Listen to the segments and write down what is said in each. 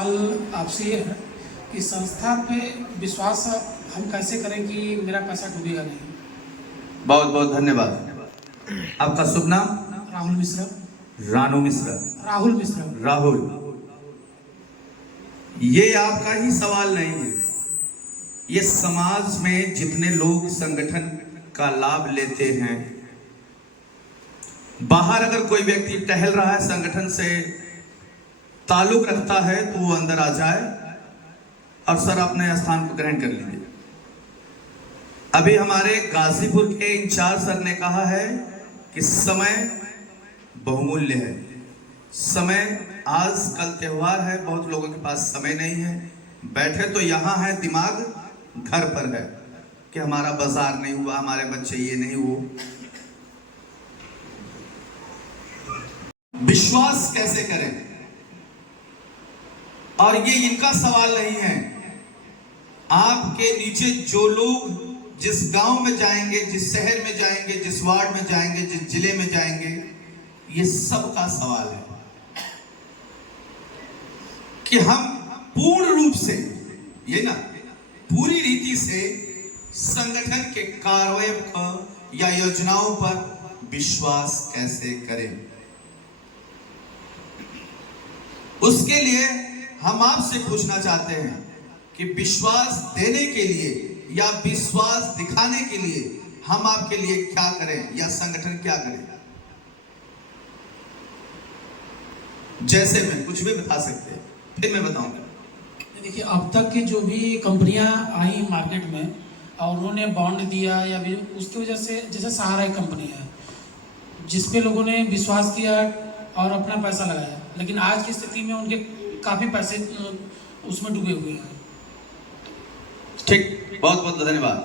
सवाल आपसे ये है कि संस्था पे विश्वास हम कैसे करें कि मेरा पैसा डूबेगा नहीं। बहुत बहुत धन्यवाद। आपका शुभ नाम? राहुल मिश्रा। रानू मिश्रा। राहुल मिश्रा। राहुल, ये आपका ही सवाल नहीं है। ये समाज में जितने लोग संगठन का लाभ लेते हैं, बाहर अगर कोई व्यक्ति टहल रहा है, संगठन से ताल्लुक रखता है, तो वो अंदर आ जाए और सर अपने स्थान को ग्रहण कर लीजिए। अभी हमारे गाजीपुर के इंचार्ज सर ने कहा है कि समय बहुमूल्य है। समय, आज कल त्योहार है, बहुत लोगों के पास समय नहीं है, बैठे तो यहाँ है, दिमाग घर पर है कि हमारा बाजार नहीं हुआ, हमारे बच्चे ये नहीं हुआ। विश्वास कैसे करें? और ये इनका सवाल नहीं है। आपके नीचे जो लोग जिस गांव में जाएंगे, जिस शहर में जाएंगे, जिस वार्ड में जाएंगे, जिस जिले में जाएंगे, ये सबका सवाल है कि हम पूर्ण रूप से, ये ना, पूरी रीति से संगठन के कार्यों या योजनाओं पर विश्वास कैसे करें। उसके लिए हम आपसे पूछना चाहते हैं कि विश्वास देने के लिए या विश्वास दिखाने के लिए हम आपके लिए क्या करें या संगठन क्या करे। जैसे में कुछ भी बता सकते हैं, फिर मैं बताऊंगा। देखिए, अब तक की जो भी कंपनियां आई मार्केट में और उन्होंने बॉन्ड दिया या भी उसकी वजह से, जैसे सहारा एक कंपनी है जिसपे लोगों ने विश्वास किया और अपना पैसा लगाया, लेकिन आज की स्थिति में उनके काफी पैसे उसमें डूबे हुए हैं। ठीक, बहुत बहुत धन्यवाद।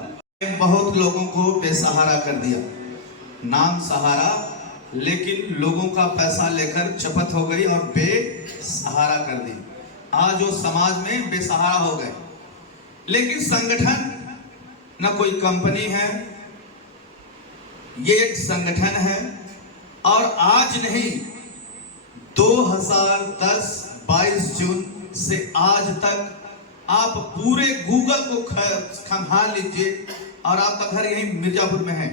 बहुत लोगों को बेसहारा कर दिया, नाम सहारा, लेकिन लोगों का पैसा लेकर चपत हो गई और बेसहारा कर दी। आज वो समाज में बेसहारा हो गए। लेकिन संगठन ना कोई कंपनी है, ये एक संगठन है। और आज नहीं, 2010 22 जून से आज तक आप पूरे गूगल को खंगाल लीजिए और आपका घर यही मिर्जापुर में है।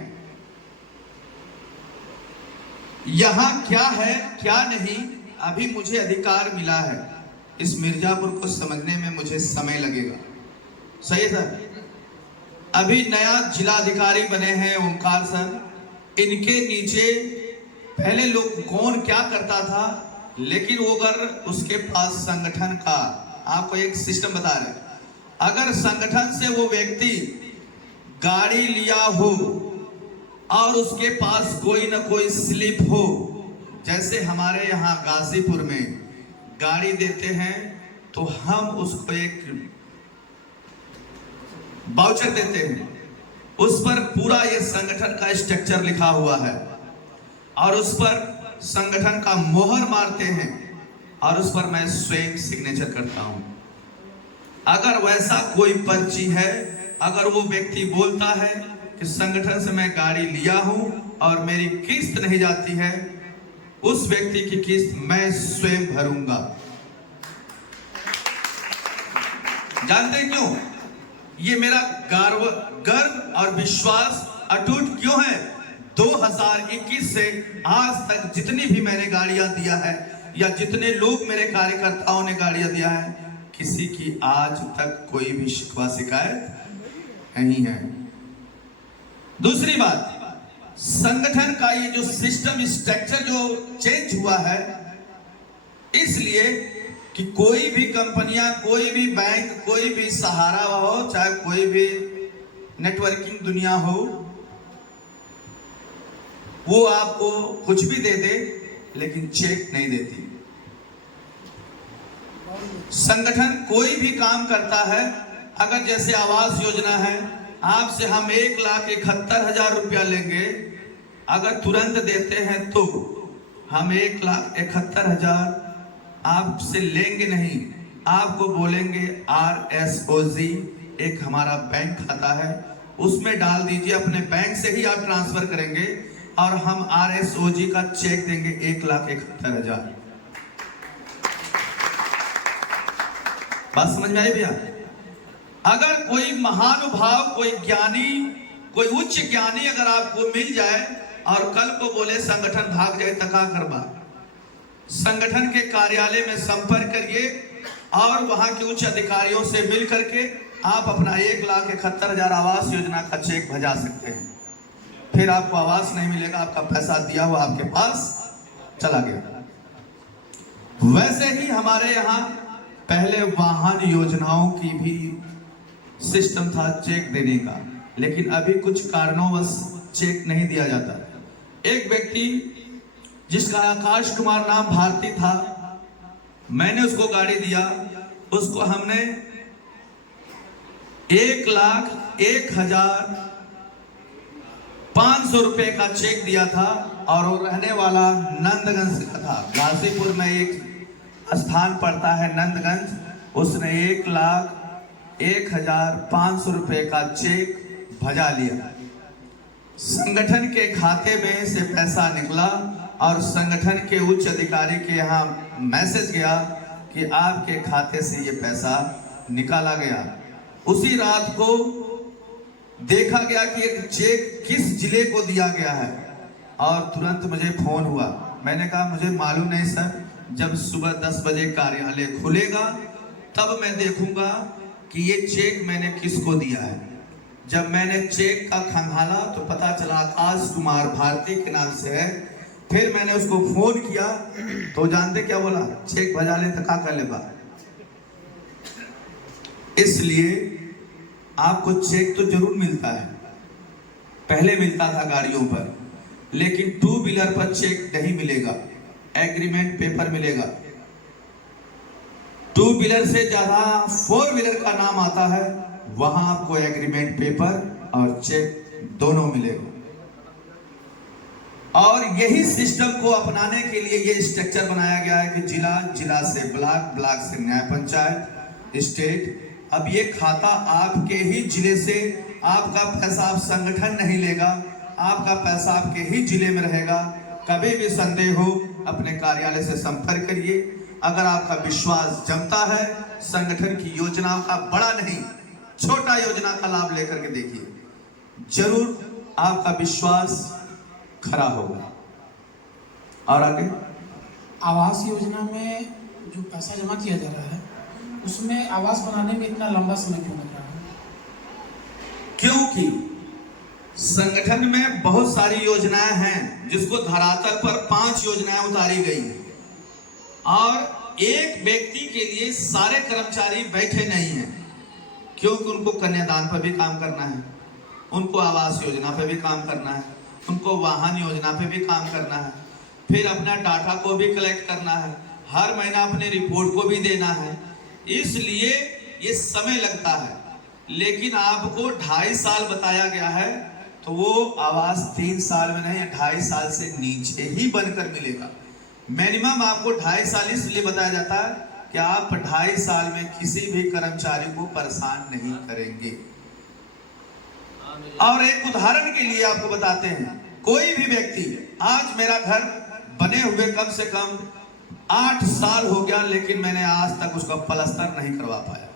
यहां क्या है क्या नहीं, अभी मुझे अधिकार मिला है, इस मिर्जापुर को समझने में मुझे समय लगेगा। सही है सर? अभी नया जिलाधिकारी बने हैं ओंकार सर, इनके नीचे पहले लोग कौन क्या करता था, लेकिन वो अगर उसके पास संगठन का, आपको एक सिस्टम बता रहे, अगर संगठन से वो व्यक्ति गाड़ी लिया हो और उसके पास कोई ना कोई स्लिप हो, जैसे हमारे यहाँ गाजीपुर में गाड़ी देते हैं तो हम उसको एक वाउचर देते हैं, उस पर पूरा ये संगठन का स्ट्रक्चर लिखा हुआ है और उस पर संगठन का मोहर मारते हैं और उस पर मैं स्वयं सिग्नेचर करता हूं। अगर वैसा कोई पर्ची है, अगर वो व्यक्ति बोलता है कि संगठन से मैं गाड़ी लिया हूं और मेरी किस्त नहीं जाती है, उस व्यक्ति की किस्त मैं स्वयं भरूंगा। जानते हैं क्यों? ये मेरा गर्व और विश्वास अटूट क्यों है? 2021 से आज तक जितनी भी मैंने गाड़ियां दिया है या जितने लोग मेरे कार्यकर्ताओं ने गाड़ियां दिया है, किसी की आज तक कोई भी शिकवा शिकायत नहीं है। दूसरी बात, संगठन का ये जो सिस्टम स्ट्रक्चर जो चेंज हुआ है, इसलिए कि कोई भी कंपनियां, कोई भी बैंक, कोई भी सहारा हो, चाहे कोई भी नेटवर्किंग दुनिया हो, वो आपको कुछ भी दे दे लेकिन चेक नहीं देती। संगठन कोई भी काम करता है, अगर जैसे आवास योजना है, आपसे हम 1,71,000 रुपया लेंगे, अगर तुरंत देते हैं तो हम 1,71,000 आपसे लेंगे नहीं, आपको बोलेंगे RSOG एक हमारा बैंक खाता है, उसमें डाल दीजिए, अपने बैंक से ही आप ट्रांसफर करेंगे और हम RSOG का चेक देंगे 1,71,000। बात समझ में आई भैया? अगर कोई महानुभाव, कोई ज्ञानी, कोई उच्च ज्ञानी अगर आपको मिल जाए और कल को बोले संगठन भाग जाए तो क्या करवा? संगठन के कार्यालय में संपर्क करिए और वहां के उच्च अधिकारियों से मिल करके आप अपना 1,71,000 आवास योजना का चेक भेजा सकते हैं। फिर आपको आवास नहीं मिलेगा, आपका पैसा दिया हुआ आपके पास चला गया। वैसे ही हमारे यहाँ पहले वाहन योजनाओं की भी सिस्टम था चेक देने का, लेकिन अभी कुछ कारणोंवश चेक नहीं दिया जाता। एक व्यक्ति जिसका आकाश कुमार नाम भारती था, मैंने उसको गाड़ी दिया, उसको हमने 1,01,500 रुपए का चेक दिया था और वो रहने वाला नंदगंज का था। गाजीपुर में एक स्थान पड़ता है नंदगंज, उसने 1,01,500 रुपए का चेक भजा लिया। संगठन के खाते में से पैसा निकला और संगठन के उच्च अधिकारी के यहाँ मैसेज गया कि आपके खाते से ये पैसा निकाला गया। उसी रात को देखा गया कि एक चेक किस जिले को दिया गया है और तुरंत मुझे फोन हुआ। मैंने कहा मुझे मालूम नहीं सर, जब सुबह 10 बजे कार्यालय खुलेगा तब मैं देखूंगा कि ये चेक मैंने किसको दिया है। जब मैंने चेक का खंगाला तो पता चला आकाश कुमार भारती के नाम से है। फिर मैंने उसको फोन किया तो जानते क्या बोला? चेक भजा ले तो क्या कर ले बा। इसलिए आपको चेक तो जरूर मिलता है, पहले मिलता था गाड़ियों पर, लेकिन 2 व्हीलर पर चेक नहीं मिलेगा, एग्रीमेंट पेपर मिलेगा। 2 व्हीलर से ज्यादा 4 व्हीलर का नाम आता है, वहां आपको एग्रीमेंट पेपर और चेक दोनों मिलेगा। और यही सिस्टम को अपनाने के लिए ये स्ट्रक्चर बनाया गया है कि जिला, जिला से ब्लॉक, ब्लॉक से न्याय पंचायत, स्टेट। अब ये खाता आपके ही जिले से, आपका पैसा आप संगठन नहीं लेगा, आपका पैसा आपके ही जिले में रहेगा। कभी भी संदेह हो अपने कार्यालय से संपर्क करिए। अगर आपका विश्वास जमता है, संगठन की योजनाओं का, बड़ा नहीं छोटा योजना का लाभ लेकर के देखिए, जरूर आपका विश्वास खरा होगा। और आगे आवास योजना में जो पैसा जमा किया जा रहा है, उसमें आवास बनाने में इतना लंबा समय क्यों लग रहा है? क्योंकि संगठन में बहुत सारी योजनाएं हैं, जिसको धरातल पर 5 योजनाएं उतारी गई हैं और एक व्यक्ति के लिए सारे कर्मचारी बैठे नहीं हैं, क्योंकि उनको कन्यादान पर भी काम करना है, उनको आवास योजना पर भी काम करना है, उनको वाहन योजना पे भी काम करना है, फिर अपना डाटा को भी कलेक्ट करना है, हर महीना अपने रिपोर्ट को भी देना है। इसलिए ये समय लगता है। लेकिन आपको 2.5 साल बताया गया है, तो वो आवास 3 साल में नहीं, 2.5 साल से नीचे ही बनकर मिलेगा। मिनिमम आपको 2.5 साल इसलिए बताया जाता है कि आप 2.5 साल में किसी भी कर्मचारी को परेशान नहीं करेंगे। और एक उदाहरण के लिए आपको बताते हैं, कोई भी व्यक्ति, आज मेरा घर बने हुए कम से कम 8 साल हो गया, लेकिन मैंने आज तक उसका प्लास्टर नहीं करवा पाया।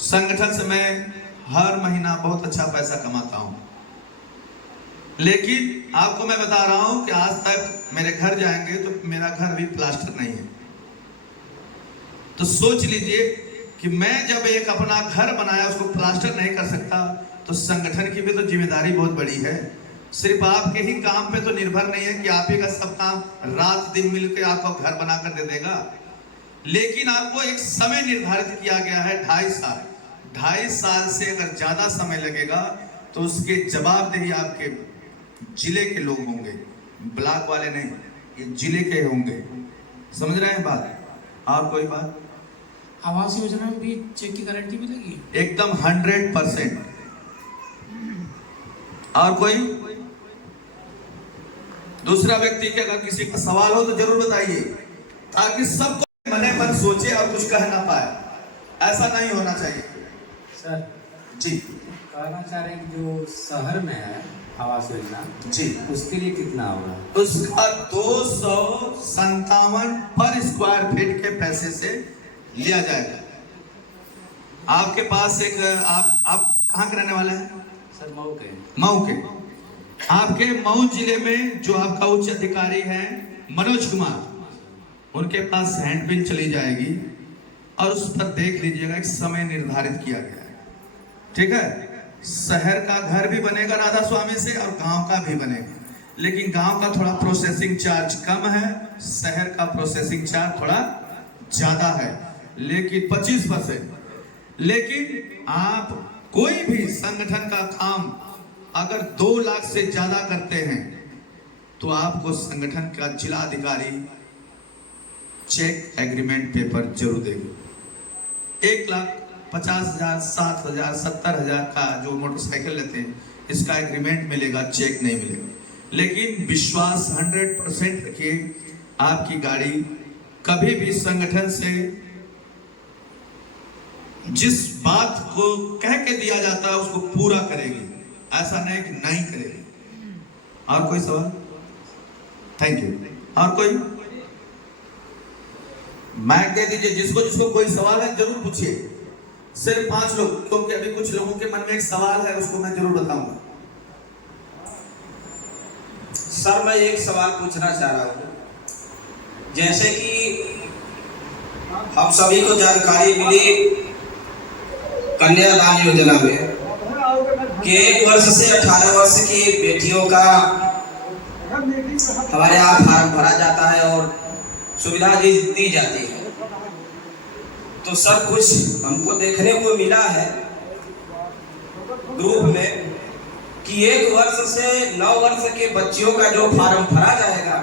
संगठन से मैं हर महीना बहुत अच्छा पैसा कमाता हूं, लेकिन आपको मैं बता रहा हूं कि आज तक मेरे घर जाएंगे तो मेरा घर भी प्लास्टर नहीं है। तो सोच लीजिए कि मैं जब एक अपना घर बनाया, उसको प्लास्टर नहीं कर सकता, तो संगठन की भी तो जिम्मेदारी बहुत बड़ी है। सिर्फ आपके ही काम पे तो निर्भर नहीं है कि आप ही का सब काम रात दिन मिलकर आपको घर बनाकर दे देगा। लेकिन आपको एक समय निर्धारित किया गया है, 2.5 साल। 2.5 साल से अगर ज्यादा समय लगेगा तो उसके जवाबदेही आपके जिले के लोग होंगे, ब्लॉक वाले नहीं, ये जिले के होंगे। समझ रहे हैं बात? और कोई बात? आवास योजना में भी चेक की गारंटी मिलेगी? एकदम 100%। और कोई दूसरा व्यक्ति के अगर किसी का सवाल हो तो जरूर बताइए, ताकि सबको मने पर सोचे और कुछ कह ना पाए। ऐसा नहीं होना चाहिए। सर जी कहना चाह रहे हैं कि जो शहर में है आवास योजना, जी, उसके लिए कितना होगा? उसका 257 पर स्क्वायर फीट के पैसे से लिया जाएगा। आपके पास एक आप कहाँ के रहने वाले हैं? सर मऊ के। मऊ के। आपके मऊ जिले में जो आपका उच्च अधिकारी है मनोज कुमार, उनके पास हैंडबिल चली जाएगी और उस पर देख लीजिएगा, एक समय निर्धारित किया गया है, ठीक है। शहर का घर भी बनेगा राधा स्वामी से और गांव का भी बनेगा, लेकिन गांव का थोड़ा प्रोसेसिंग चार्ज कम है, शहर का प्रोसेसिंग चार्ज थोड़ा ज्यादा है, लेकिन 25%। लेकिन आप कोई भी संगठन का काम अगर 2 लाख से ज्यादा करते हैं तो आपको संगठन का जिला अधिकारी चेक एग्रीमेंट पेपर जरूर देंगे। 1,50,000, 7,000, 70,000 का जो मोटरसाइकिल लेते हैं, इसका एग्रीमेंट मिलेगा, चेक नहीं मिलेगा। लेकिन विश्वास 100% रखिए, आपकी गाड़ी कभी भी संगठन से जिस बात को कह के दिया जाता है उसको पूरा करेगी, ऐसा नहीं कि नहीं करेगी। और कोई सवाल? Thank you. और कोई? माइक दे दीजिए, जिसको जिसको कोई सवाल है जरूर पूछिए। सिर्फ 5 लोग, क्योंकि अभी कुछ लोगों के मन में एक सवाल है, उसको मैं जरूर बताऊंगा। सर मैं एक सवाल पूछना चाह रहा हूँ। जैसे कि हम सभी को जानकारी मिली कन्यादान योजना में कि 1 वर्ष से 18 वर्ष की बेटियों का हमारे यहाँ फार्म भरा जाता है और सुविधा दी जाती है। तो सब कुछ हमको देखने को मिला है ग्रुप में कि 1 वर्ष से 9 वर्ष के बच्चियों का जो फार्म भरा जाएगा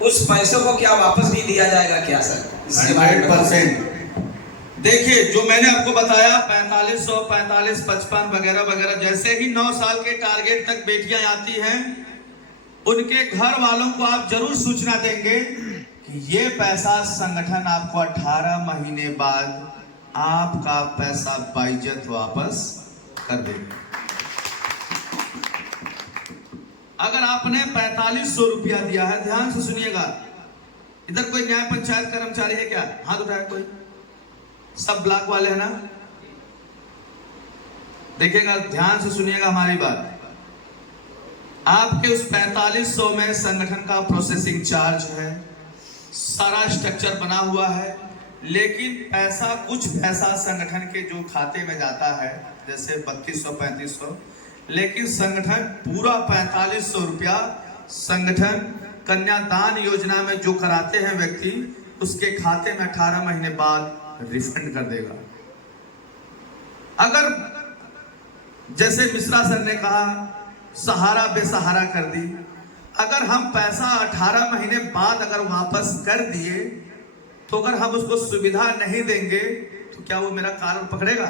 उस पैसों को क्या वापस भी दिया जाएगा क्या सर? 100%। देखिए, जो मैंने आपको बताया 4500, 45, 55 वगैरह वगैरह, जैसे ही 9 साल के टारगेट तक बेटियां आती हैं, उनके घर वालों को आप जरूर सूचना देंगे कि ये पैसा संगठन आपको 18 महीने बाद आपका पैसा बाइज्जत वापस कर देगा। अगर आपने 4500 रुपया दिया है, ध्यान से सुनिएगा, इधर कोई न्याय पंचायत कर्मचारी है क्या? हाथ उठाए कोई? सब ब्लॉक वाले हैं ना? देखिएगा, ध्यान से सुनिएगा हमारी बात। आपके उस 4500 में संगठन का प्रोसेसिंग चार्ज है, सारा स्ट्रक्चर बना हुआ है, लेकिन पैसा, कुछ पैसा संगठन के जो खाते में जाता है, जैसे 3200, 3500, लेकिन संगठन पूरा 4500 रुपया संगठन कन्यादान योजना में जो कराते हैं व्यक्ति, उसके खाते में 18 महीने बाद रिफंड कर देगा। अगर जैसे मिश्रा सर ने कहा सहारा बेसहारा कर दी, अगर हम पैसा 18 महीने बाद अगर वापस कर दिए तो अगर हम उसको सुविधा नहीं देंगे तो क्या वो मेरा कारण पकड़ेगा?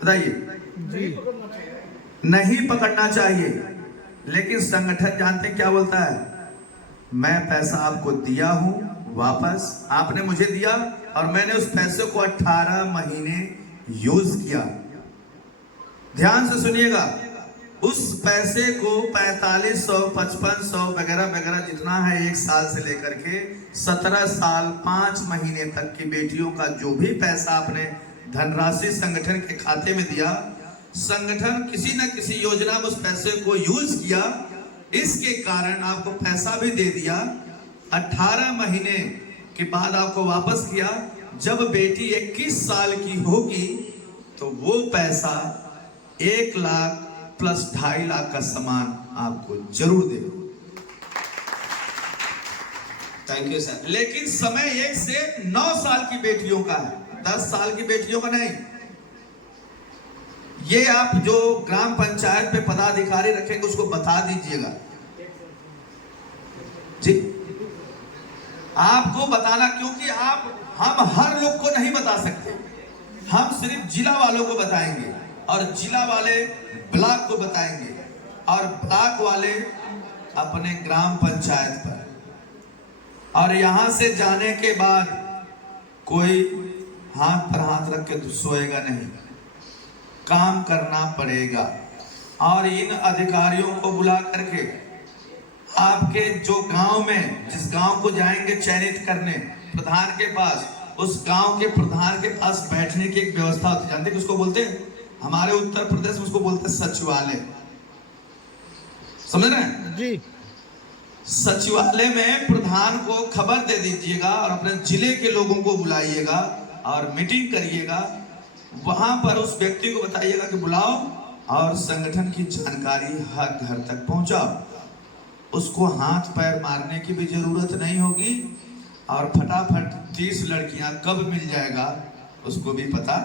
बताइए। नहीं पकड़ना चाहिए। लेकिन संगठन जानते क्या बोलता है? मैं पैसा आपको दिया हूं वापस, आपने मुझे दिया और मैंने उस पैसे को 18 महीने यूज किया। ध्यान से सुनिएगा, उस पैसे को 4500, 5500 वगैरह वगैरह जितना है, 1 साल से लेकर के 17 साल 5 महीने तक की बेटियों का जो भी पैसा आपने धनराशि संगठन के खाते में दिया, संगठन किसी न किसी योजना में उस पैसे को यूज किया, इसके कारण आपको पैसा भी दे दिया, 18 महीने के बाद आपको वापस किया। जब बेटी 21 साल की होगी तो वो पैसा 1 लाख प्लस 2.5 लाख का सामान आपको जरूर देगा। Thank you sir. लेकिन समय 1 से 9 साल की बेटियों का है, 10 साल की बेटियों का नहीं। ये आप जो ग्राम पंचायत पे पदाधिकारी रखेंगे उसको बता दीजिएगा जी, आपको बताना, क्योंकि हम हर लोग को नहीं बता सकते, हम सिर्फ जिला वालों को बताएंगे और जिला वाले ब्लॉक को बताएंगे और ब्लॉक वाले अपने ग्राम पंचायत पर, और यहां से जाने के बाद कोई हाथ पर हाथ रख के सोएगा नहीं, काम करना पड़ेगा। और इन अधिकारियों को बुला करके आपके जो गांव में, जिस गांव को जाएंगे चयनित करने प्रधान के पास, उस गांव के प्रधान के पास बैठने की एक व्यवस्था होती है। जानते किसको बोलते हैं? हमारे उत्तर प्रदेश में उसको बोलते हैं सचिवालय। समझ रहे हैं जी। सचिवालय में प्रधान को खबर दे दीजिएगा और अपने जिले के लोगों को बुलाइएगा और मीटिंग करिएगा। वहां पर उस व्यक्ति को बताइएगा कि बुलाओ और संगठन की जानकारी हर घर तक पहुंचाओ। उसको हाथ पैर मारने की भी जरूरत नहीं होगी और फटाफट 30 लड़कियां कब मिल जाएगा उसको भी पता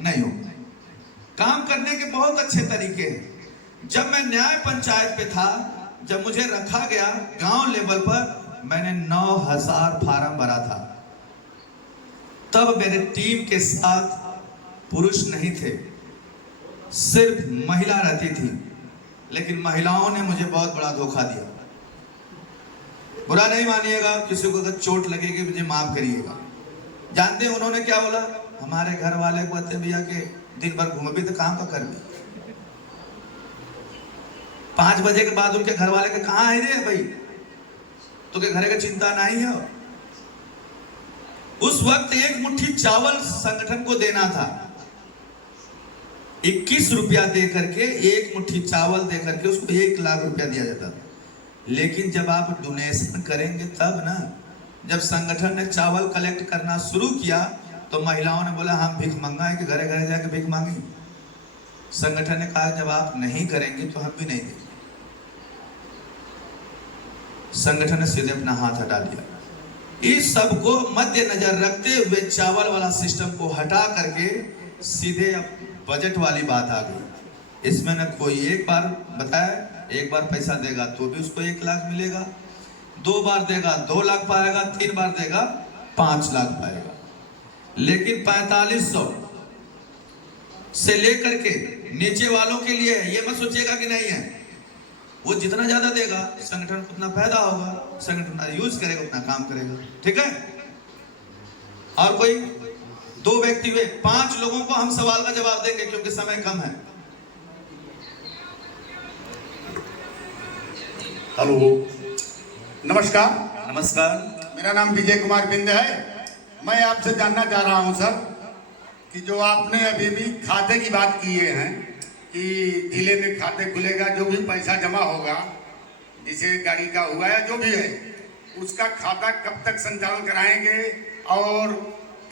नहीं होगा। काम करने के बहुत अच्छे तरीके हैं। जब मैं न्याय पंचायत पे था, जब मुझे रखा गया गांव लेवल पर, मैंने 9000 फार्म भरा था। तब मेरे टीम के साथ पुरुष नहीं थे, सिर्फ महिला रहती थी। लेकिन महिलाओं ने मुझे बहुत बड़ा धोखा दिया। बुरा नहीं मानिएगा, किसी को अगर चोट लगेगी मुझे माफ करिएगा। जानते हैं उन्होंने क्या बोला? हमारे घर वाले को कहते भैया के दिन भर घूम भी तो काम का कर भी। 5 बजे के बाद उनके घर वाले के कहाँ है रे भाई, तो के घरे का चिंता नहीं है। उस वक्त एक मुट्ठी चावल संगठन को देना था, 21 रुपया दे करके एक मुट्ठी चावल दे करके उसको 1 लाख रुपया दिया जाता था। लेकिन जब आप डोनेशन करेंगे तब ना, जब संगठन ने चावल कलेक्ट करना शुरू किया तो महिलाओं ने बोला हम भीख मंगाए कि घरे घरे जाके भीख मांगी। संगठन ने कहा जब आप नहीं करेंगे तो हम भी नहीं देंगे। संगठन ने सीधे अपना हाथ हटा दिया। इस सब को मद्देनजर रखते हुए चावल वाला सिस्टम को हटा करके सीधे बजट वाली बात आ गई। इसमें न कोई एक बार बताया, एक बार पैसा देगा तो भी उसको 1 लाख मिलेगा, 2 बार देगा 2 लाख पाएगा, 3 बार देगा 5 लाख पाएगा। लेकिन 4500 से लेकर के नीचे वालों के लिए ये मत सोचिएगा कि नहीं है। वो जितना ज्यादा देगा संगठन को उतना फायदा होगा, संगठन यूज करेगा उतना काम करेगा। ठीक है। और कोई 2 व्यक्ति हुए, 5 लोगों को हम सवाल का जवाब देंगे क्योंकि समय कम है। हेलो, नमस्कार। नमस्कार। मेरा नाम विजय कुमार बिंद है। मैं आपसे जानना चाह रहा हूं सर कि जो आपने अभी भी खाते की बात की है कि जिले में खाते खुलेगा, जो भी पैसा जमा होगा, जिसे गाड़ी का हुआ या जो भी है, उसका खाता कब तक संचालन कराएंगे और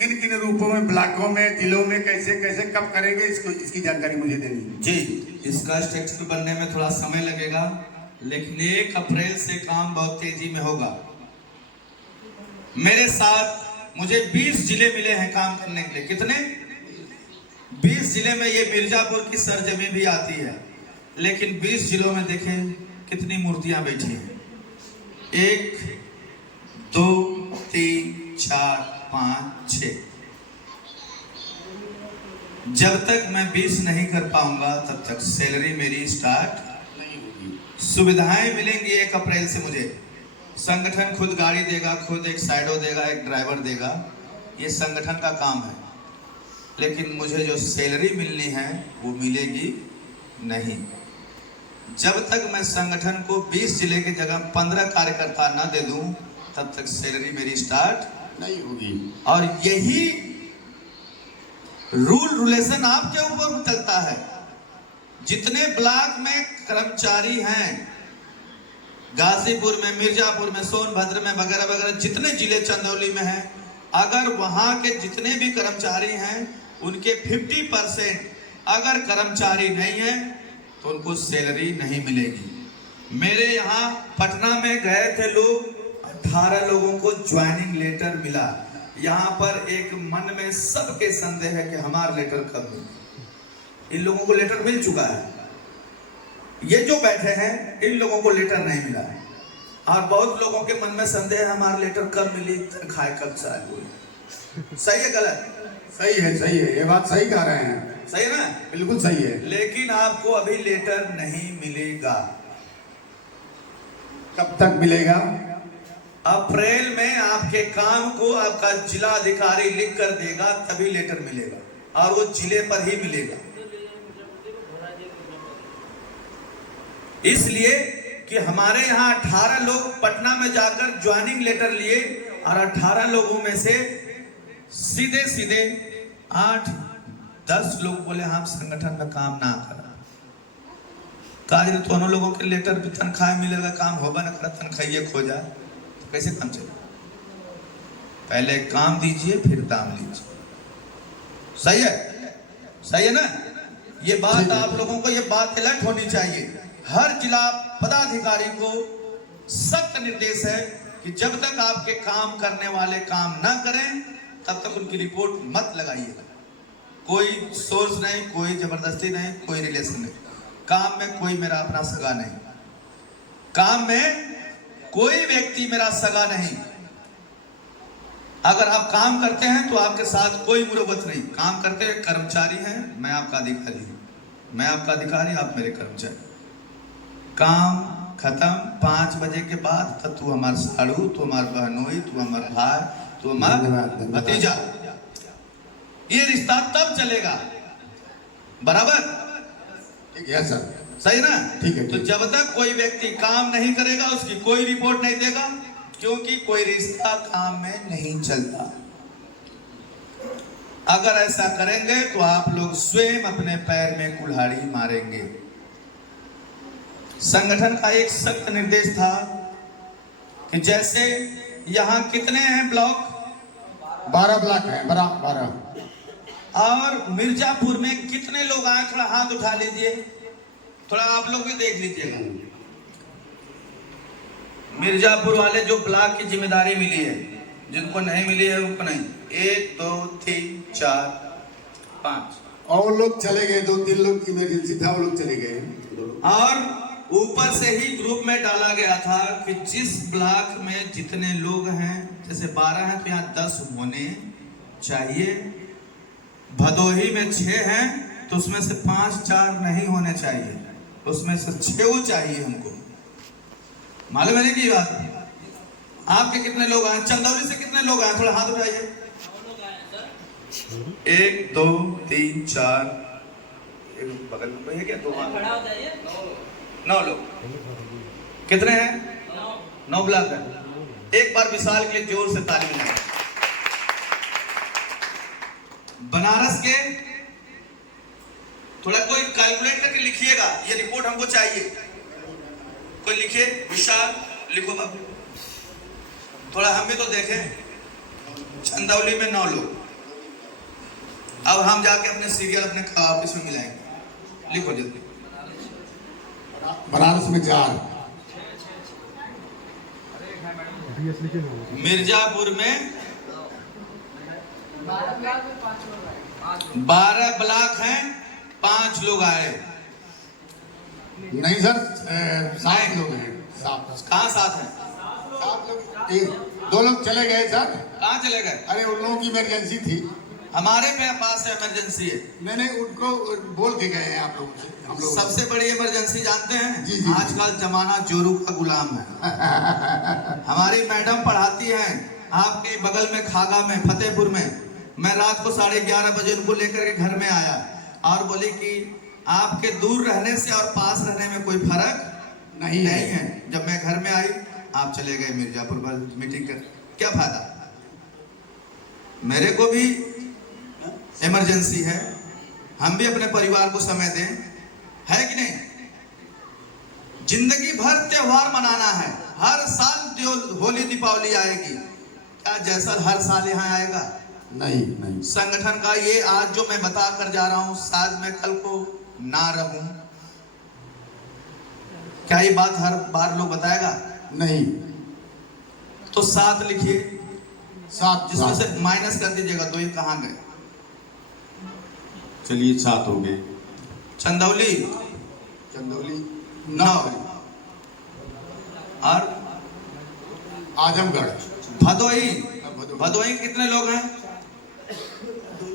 किन किन रूपों में, ब्लॉकों में, जिलों में, कैसे कैसे कब करेंगे, इसकी जानकारी मुझे देनी जी। इसका स्ट्रक्चर बनने में थोड़ा समय लगेगा, लेकिन 1 अप्रैल से काम बहुत तेजी में होगा। मेरे साथ मुझे 20 जिले मिले हैं काम करने के लिए। कितने? 20 जिले में ये मिर्जापुर की सरजमी भी आती है, लेकिन 20 जिलों में देखें कितनी मूर्तियां बैठी हैं। 1 2 3 4 5 6। जब तक मैं 20 नहीं कर पाऊंगा तब तक सैलरी मेरी स्टार्ट नहीं होगी। सुविधाएं मिलेंगी 1 अप्रैल से मुझे। संगठन खुद गाड़ी देगा, खुद एक साइडो देगा, एक ड्राइवर देगा, ये संगठन का काम है। लेकिन मुझे जो सैलरी मिलनी है वो मिलेगी नहीं। जब तक मैं संगठन को 20 जिले की जगह 15 कार्यकर्ता न दे दूं तब तक सैलरी मेरी स्टार्ट नहीं होगी। और यही रूल रेगुलेशन आपके ऊपर चलता है। जितने ब्लॉक में कर्मचारी हैं, गाजीपुर में, मिर्जापुर में, सोनभद्र में वगैरह वगैरह, जितने जिले चंदौली में हैं, अगर वहां के जितने भी कर्मचारी हैं उनके 50% अगर कर्मचारी नहीं है तो उनको सैलरी नहीं मिलेगी। मेरे यहाँ पटना में गए थे लोग, 18 लोगों को ज्वाइनिंग लेटर मिला। यहाँ पर एक मन में सबके संदेह है कि हमारा लेटर कब मिले। इन लोगों को लेटर मिल चुका है, ये जो बैठे हैं इन लोगों को लेटर नहीं मिला है। और बहुत लोगों के मन में संदेह है हमारा लेटर कब मिली, तनख्वाह कब चालू हुई। सही है गलत? सही है, सही है, ये बात सही कह रहे हैं। सही है ना? बिल्कुल सही है। लेकिन आपको अभी लेटर नहीं मिलेगा। कब तक मिलेगा? अप्रैल में आपके काम को आपका जिला अधिकारी लिख कर देगा, तभी लेटर मिलेगा और वो जिले पर ही मिलेगा। इसलिए कि हमारे यहाँ 18 लोग पटना में जाकर ज्वाइनिंग लेटर लिए और 18 लोगों में से सीधे सीधे 8-10 लोग बोले हम संगठन में काम ना करा। काज दोनों लोगों के लेटर पे तनख्वाह मिलेगा, काम होगा ना करा, तनख्वाह खो जाए तो कैसे काम चलेगा? पहले काम दीजिए फिर दाम लीजिए। सही है? सही है ना? ये बात आप लोगों को, ये बात अलर्ट होनी चाहिए। हर जिला पदाधिकारी को सख्त निर्देश है कि जब तक आपके काम करने वाले काम ना करें तब तक उनकी रिपोर्ट मत लगाइएगा। कोई सोर्स नहीं, कोई जबरदस्ती नहीं, कोई रिलेशन नहीं। काम में कोई मेरा अपना सगा नहीं, काम में कोई व्यक्ति मेरा सगा नहीं। अगर आप काम करते हैं तो आपके साथ कोई मुरब्बत नहीं। काम करते हैं, कर्मचारी हैं, मैं आपका अधिकारी हूं, मैं आपका अधिकारी, आप मेरे कर्मचारी। काम खत्म 5 बजे के बाद तब तू हमार साड़ू, तू हमार बहनोई, तू हमार भाई, तू हमार भतीजा। ये रिश्ता तब चलेगा, बराबर? ठीक है सर, सही ना? ठीक है। तो जब तक कोई व्यक्ति काम नहीं करेगा उसकी कोई रिपोर्ट नहीं देगा, क्योंकि कोई रिश्ता काम में नहीं चलता। अगर ऐसा करेंगे तो आप लोग स्वयं अपने पैर में कुल्हाड़ी मारेंगे। संगठन का एक सख्त निर्देश था कि जैसे यहाँ कितने हैं ब्लॉक? 12 ब्लॉक है, 12। और मिर्जापुर में कितने लोग आए? थोड़ा हाथ उठा लीजिए, थोड़ा आप लोग भी देख लीजिएगा। मिर्जापुर वाले जो ब्लॉक की जिम्मेदारी मिली है, जिनको नहीं मिली है उनको नहीं। 1 2 3 4 5 और लोग चले गए, 2-3 लोग इमरजेंसी था, वो लोग चले गए। और ऊपर से ही ग्रुप में डाला गया था कि जिस ब्लॉक में जितने लोग हैं, जैसे 12 हैं तो यहाँ 10 होने चाहिए। भदोही में 6 हैं तो उसमें से 5-4 नहीं होने चाहिए, उसमें से 6 चाहिए हमको। मालूम है की बात? आपके कितने लोग आए? चंदौली से कितने लोग आए? थोड़ा हाथ उठाइए। 1 2 3 4, बगल में कोई है क्या? 9 लोग। कितने हैं? 9 ब्लॉक है। एक बार विशाल के लिए जोर से ताली बजाएं। बनारस के थोड़ा कोई कैलकुलेट करके लिखिएगा, ये रिपोर्ट हमको चाहिए। कोई लिखे, विशाल लिखो बाबू, थोड़ा हम भी तो देखें। चंदौली में 9 लोग। अब हम जाके अपने सीरियल अपने ऑफिस में मिलाएंगे। लिखो जल्दी। बनारस में 4, मिर्जापुर में 12 ब्लॉक हैं, 5 लोग आए। नहीं सर, 7 लोग हैं। 7 कहाँ 7 हैं? 7 लोग, 2 लोग चले गए सर। कहाँ चले गए? अरे उन लोगों की इमरजेंसी थी। हमारे पास इमरजेंसी है। मैंने उनको बोल के गए हैं आप लोगों से। हम लोग सबसे बड़ी इमरजेंसी जानते हैं? जी, जी। आजकल जमाना जोरू का गुलाम है। हमारी मैडम पढ़ाती हैं आपके बगल में खागा में, फतेहपुर में। मैं रात को 11:30 बजे उनको लेकर के घर में आया और बोली कि आपके दूर रहने से और पास रहने में कोई फर्क नहीं है। जब मैं घर में आई, आप चले गए मिर्जापुर पर मीटिंग कर, क्या फायदा? मेरे को भी इमरजेंसी है, हम भी अपने परिवार को समय दें, है कि नहीं? जिंदगी भर त्योहार मनाना है। हर साल जो होली दीपावली आएगी, क्या जैसा हर साल यहाँ आएगा? नहीं। संगठन का ये आज जो मैं बता कर जा रहा हूं, शायद मैं कल को ना रहूं। क्या ये बात हर बार लोग बताएगा? नहीं। तो 7 लिखिए, 7 जिसमें से माइनस कर दीजिएगा। तो ये कहाँ गए? चलिए 7 हो गए। चंदौली 9 और आजमगढ़, भदोही कितने लोग हैं?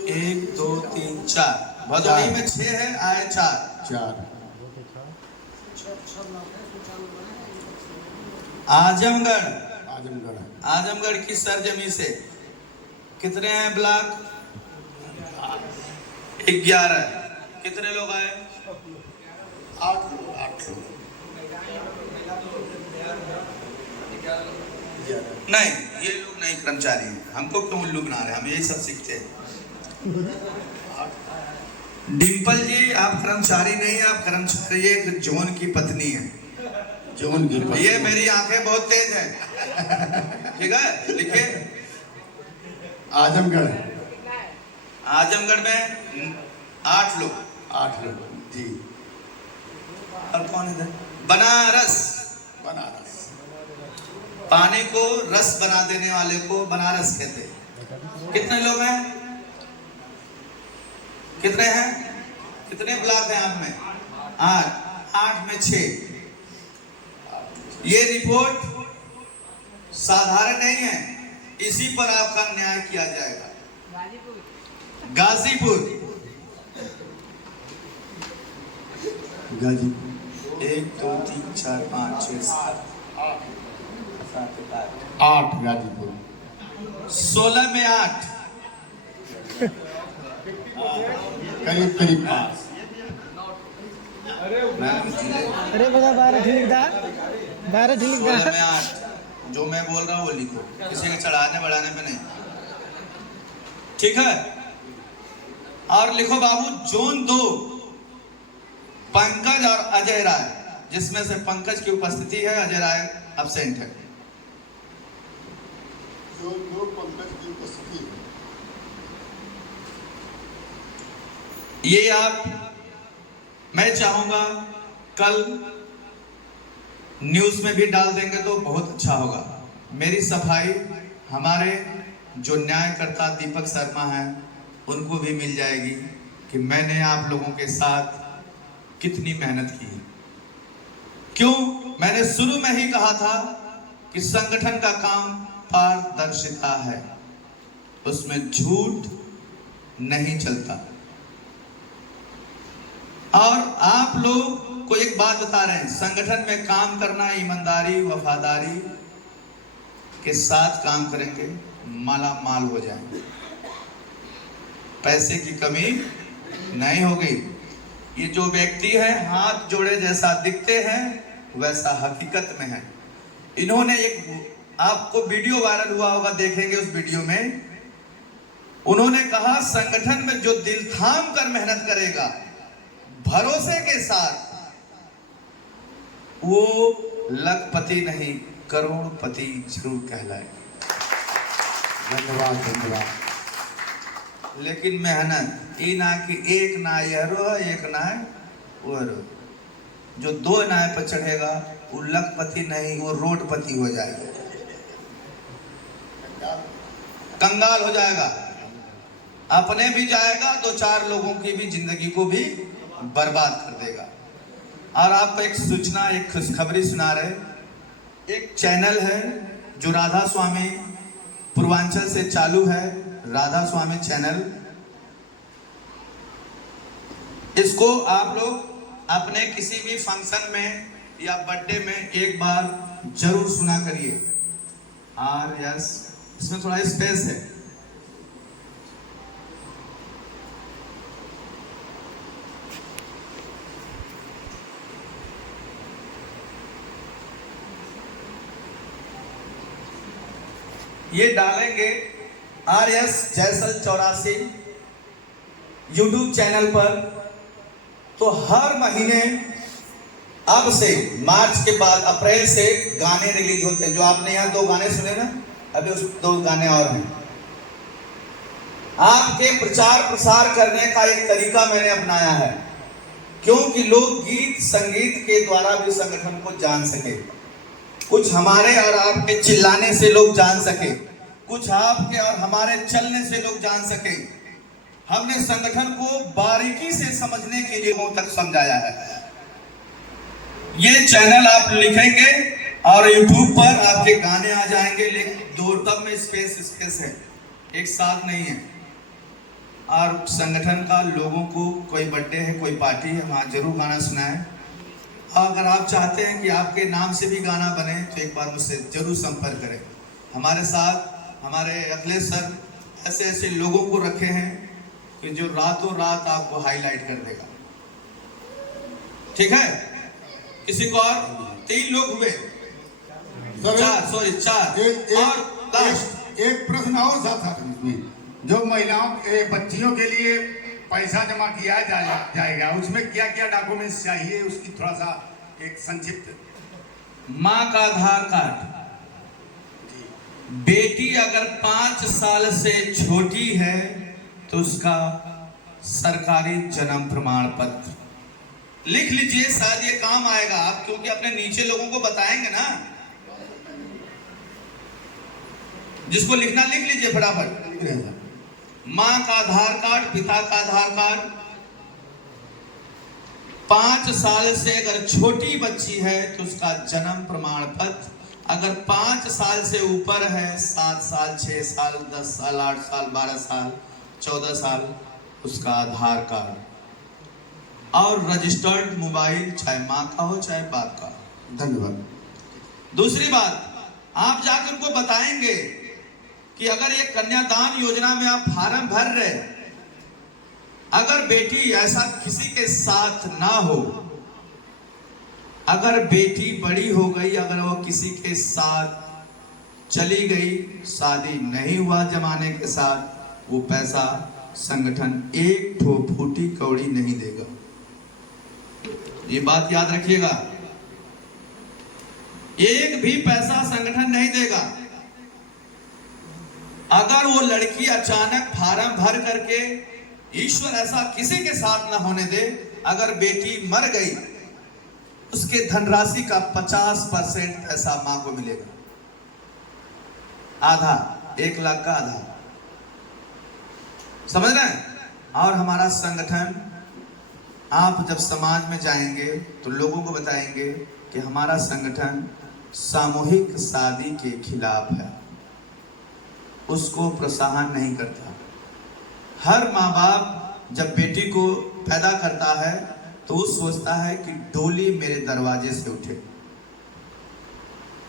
1 2 3 4। भदोही में 6 है, आए 4। आजमगढ़ की सरजमी से कितने हैं ब्लॉक? 11। कितने लोग आए? 8 लोग। नहीं, ये लोग नहीं कर्मचारी हैं। हमको क्यों उल्लू बना रहे हैं? हम यही सब सीखते हैं। डिम्पल जी, आप कर्मचारी नहीं, आप कर्मचारी एक जॉन की पत्नी है। जॉन की पत्नी। ये मेरी आंखें बहुत तेज हैं। ठीक है, लिखिए। आजमगढ़। आजमगढ़ में 8 लोग। 8 लोग जी। और कौन है इधर? बनारस। बनारस। पानी को रस बना देने वाले को बनारस कहते हैं। कितने लोग हैं? कितने हैं? कितने ब्लॉक हैं आप में? 8। 8 में 6। ये रिपोर्ट साधारण नहीं है, इसी पर आपका न्याय किया जाएगा। गाजीपुर। गाजीपुर। 1 2 3 4 5 6 7 8 गाजीपुर। 16 में 8। करीब करीब 5। अरे बता 12 ठीक था, 12 ठीक 16 था। में 8। जो मैं बोल रहा हूँ वो लिखो, किसी के चढ़ाने बढ़ाने पे नहीं। ठीक है, और लिखो बाबू जोन 2 पंकज और अजय राय, जिसमें से पंकज की उपस्थिति है, अजय राय अब्सेंट है। जोन 2 पंकज की उपस्थिति। ये आप, मैं चाहूंगा कल न्यूज में भी डाल देंगे तो बहुत अच्छा होगा। मेरी सफाई हमारे जो न्यायकर्ता दीपक शर्मा हैं उनको भी मिल जाएगी कि मैंने आप लोगों के साथ कितनी मेहनत की। क्यों? मैंने शुरू में ही कहा था कि संगठन का काम पारदर्शिता है, उसमें झूठ नहीं चलता। और आप लोग को एक बात बता रहे हैं, संगठन में काम करना ईमानदारी वफादारी के साथ काम करेंगे, माला माल हो जाएंगे, पैसे की कमी नहीं होगी। ये जो व्यक्ति है हाथ जोड़े जैसा दिखते हैं वैसा हकीकत में है। इन्होंने एक, आपको वीडियो वायरल हुआ होगा, देखेंगे उस वीडियो में, उन्होंने कहा संगठन में जो दिल थाम कर मेहनत करेगा भरोसे के साथ, वो लखपति नहीं करोड़पति जरूर कहलाएगा। धन्यवाद धन्यवाद। लेकिन मेहनत ये ना कि एक ना यहरो है एक ना है वो रो, जो 2 नाय पर चढ़ेगा वो लखपति नहीं, वो रोडपति हो जाएगा, कंगाल हो जाएगा, अपने भी जाएगा, 2-4 लोगों की भी जिंदगी को भी बर्बाद कर देगा। और आपको एक सूचना, एक खुशखबरी सुना रहे। एक चैनल है जो राधा स्वामी पूर्वांचल से चालू है, राधा स्वामी चैनल। इसको आप लोग अपने किसी भी फंक्शन में या बर्थडे में एक बार जरूर सुना करिए। RS, इसमें थोड़ा स्पेस है। ये डालेंगे RS जैसल 84 यूट्यूब चैनल पर, तो हर महीने अब से मार्च के बाद अप्रैल से गाने रिलीज होते हैं। जो आपने यहाँ 2 गाने सुने ना, अभी उस 2 गाने और हैं। आपके प्रचार प्रसार करने का एक तरीका मैंने अपनाया है, क्योंकि लोग गीत संगीत के द्वारा भी संगठन को जान सके। कुछ हमारे और आपके चिल्लाने से लोग जान सके, कुछ आपके और हमारे चलने से लोग जान सके। हमने संगठन को बारीकी से समझने के लिए लोगों तक समझाया है। ये चैनल आप लिखेंगे और यूट्यूब पर आपके गाने आ जाएंगे, लेकिन 2 तब में स्पेस है, एक साथ नहीं है। और संगठन का लोगों को कोई बर्थडे है, कोई पार्टी है, वहाँ जरूर गाना सुनाएं। अगर आप चाहते हैं कि आपके नाम से भी गाना बने तो एक बार मुझसे जरूर संपर्क करें। हमारे साथ हमारे अखिलेश सर ऐसे ऐसे लोगों को रखे हैं कि जो रातों रात आपको हाईलाइट कर देगा। ठीक है, किसी को और 3 लोग हुए, चार और लास्ट एक प्रश्न और साथ इसमें, जो महिलाओं बच्चियों के लिए पैसा जमा किया जाएगा उसमें क्या क्या डॉक्यूमेंट्स चाहिए, उसकी थोड़ा सा एक संक्षिप्त। माँ का आधार कार्ड, बेटी अगर 5 साल से छोटी है तो उसका सरकारी जन्म प्रमाण पत्र लिख लीजिए, शायद ये काम आएगा आप, क्योंकि अपने नीचे लोगों को बताएंगे ना। जिसको लिखना लिख लीजिए फटाफट। माँ का आधार कार्ड, पिता का आधार कार्ड, 5 साल से अगर छोटी बच्ची है तो उसका जन्म प्रमाण पत्र, अगर 5 साल से ऊपर है, 7 साल, 6 साल, 10 साल, 8 साल, 12 साल, 14 साल, उसका आधार कार्ड और रजिस्टर्ड मोबाइल, चाहे माँ का हो चाहे बाप का। धन्यवाद। दूसरी बात, आप जाकर उनको बताएंगे कि अगर ये कन्यादान योजना में आप फार्म भर रहे, अगर बेटी ऐसा किसी के साथ ना हो, अगर बेटी बड़ी हो गई, अगर वो किसी के साथ चली गई, शादी नहीं हुआ जमाने के साथ, वो पैसा संगठन एक फूटी कौड़ी नहीं देगा। ये बात याद रखिएगा, एक भी पैसा संगठन नहीं देगा। अगर वो लड़की अचानक फार्म भर करके, ईश्वर ऐसा किसी के साथ ना होने दे, अगर बेटी मर गई, उसके धनराशि का 50% पैसा मां को मिलेगा, आधा, 1 लाख का आधा, समझ रहे हैं। और हमारा संगठन, आप जब समाज में जाएंगे तो लोगों को बताएंगे कि हमारा संगठन सामूहिक शादी के खिलाफ है, उसको प्रोत्साहन नहीं करता। हर माँ बाप जब बेटी को पैदा करता है तो वो सोचता है कि डोली मेरे दरवाजे से उठे।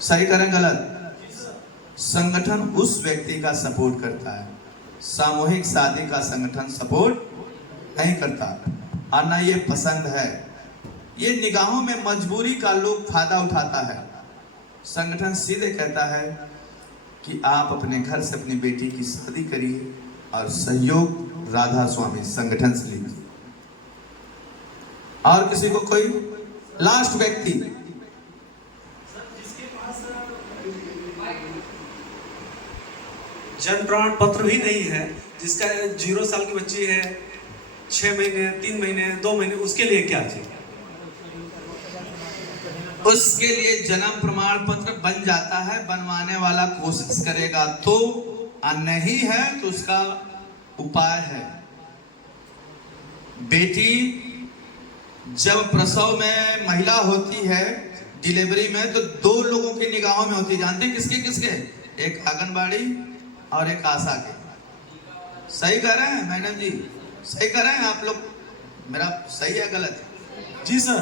सही करें गलत? संगठन उस व्यक्ति का सपोर्ट करता है, सामूहिक शादी का संगठन सपोर्ट नहीं करता, और ना ये पसंद है। ये निगाहों में मजबूरी का लोग फायदा उठाता है। संगठन सीधे कहता है कि आप अपने घर से अपनी बेटी की शादी करिए और सहयोग राधा स्वामी संगठन से लीजिए। और किसी को कोई लास्ट व्यक्ति, जन्म प्रमाण पत्र भी नहीं है, जिसका 0 साल की बच्ची है, 6 महीने, 3 महीने, 2 महीने, उसके लिए क्या चाहिए? उसके लिए जन्म प्रमाण पत्र बन जाता है, बनवाने वाला कोशिश करेगा तो, नहीं है तो उसका उपाय है। बेटी जब प्रसव में महिला होती है, डिलीवरी में, तो 2 लोगों की निगाहों में होती है। जानते हैं किसके किसके? एक आंगनबाड़ी और एक आशा के। सही कह रहे हैं मैडम जी? सही कह रहे हैं आप लोग? मेरा सही है गलत? जी सर।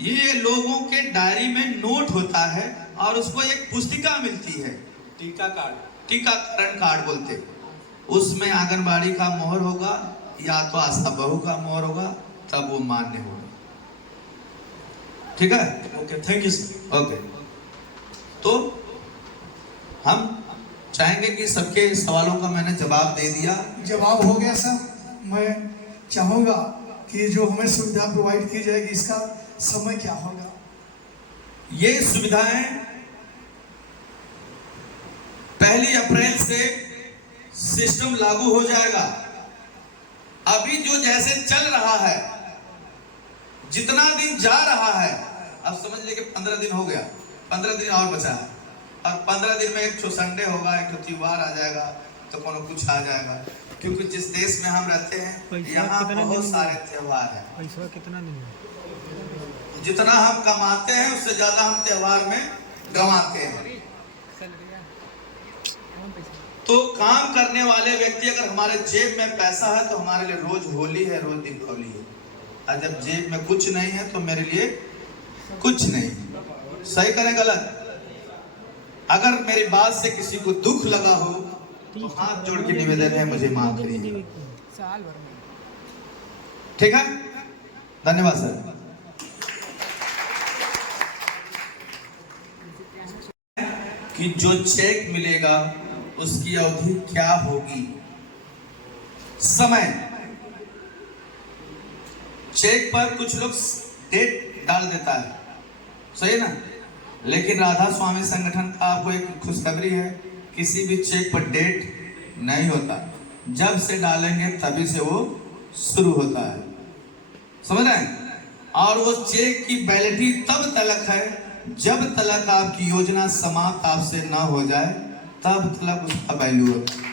ये लोगों के डायरी में नोट होता है और उसको एक पुस्तिका मिलती है, टीका कार्ड, टीकाकरण कार्ड बोलते। उसमें आंगनबाड़ी का मोहर होगा या तो आशा बहू का मोहर होगा, तब वो मान्य होगा। ठीक है? Okay, thank you sir. Okay, तो हम चाहेंगे कि सबके सवालों का मैंने जवाब दे दिया। जवाब हो गया सर। मैं चाहूँगा कि जो हमें सुविधा प्रोवाइड की जाएगी, इसका समय क्या होगा? ये सुविधाएं 1 अप्रैल से सिस्टम लागू हो जाएगा। अभी जो जैसे चल रहा है, जितना दिन जा रहा है, अब समझ लीजिए कि 15 दिन हो गया, 15 दिन और बचा है, और 15 दिन में एक ठो संडे होगा, एक ठो त्योहार आ जाएगा, तो कोनो कुछ आ जाएगा। क्योंकि जिस देश में हम रहते हैं, यहाँ बहुत सारे त्योहार हैं। पैसा कितना नहीं है? जितना हम कमाते हैं उससे ज्यादा हम त्योहार में गंवाते हैं। तो काम करने वाले व्यक्ति, अगर हमारे जेब में पैसा है तो हमारे लिए रोज होली है, रोज दीपावली है, और जब जेब में कुछ नहीं है तो मेरे लिए कुछ नहीं। सही करें गलत? अगर मेरी बात से किसी को दुख लगा हो तो हाथ जोड़ के निवेदन है, मुझे माफ करिए। ठीक है? धन्यवाद सर। कि जो चेक मिलेगा उसकी अवधि क्या होगी। समय, चेक पर कुछ लोग डेट डाल देता है, सही है ना, लेकिन राधा स्वामी संगठन का आपको एक खुशखबरी है, किसी भी चेक पर डेट नहीं होता, जब से डालेंगे तभी से वो शुरू होता है, समझ रहे हैं। और वो चेक की वैलिडिटी तब तलक है जब तलक आपकी योजना समाप्त आपसे ना हो जाए, तब तलक उसका वैल्यू होता है।